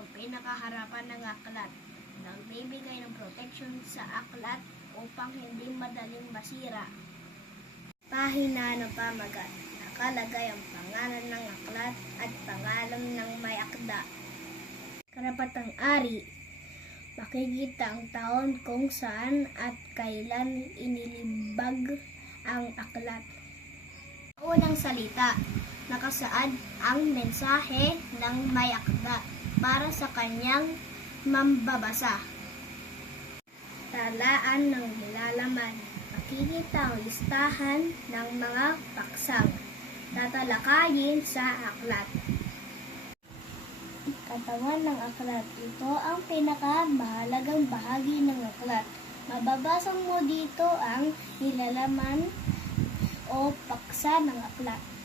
ang pinakaharapan ng aklat. Nagbibigay ng protection sa aklat upang hindi madaling masira. Pahina ng pamagat. Nakalagay ang pangalan ng aklat at pangalan ng may akda. Karapatang ari. Makikita ang taon kung saan at kailan inilibag ang aklat. Unang salita, nakasaad ang mensahe ng may akda para sa kanyang mambabasa. Talaan ng nilalaman. Makikita ang listahan ng mga paksang tatalakayin sa aklat. Katawan ng aklat. Ito ang pinakamahalagang bahagi ng aklat. Mababasa mo dito ang nilalaman o paksa ng aklat.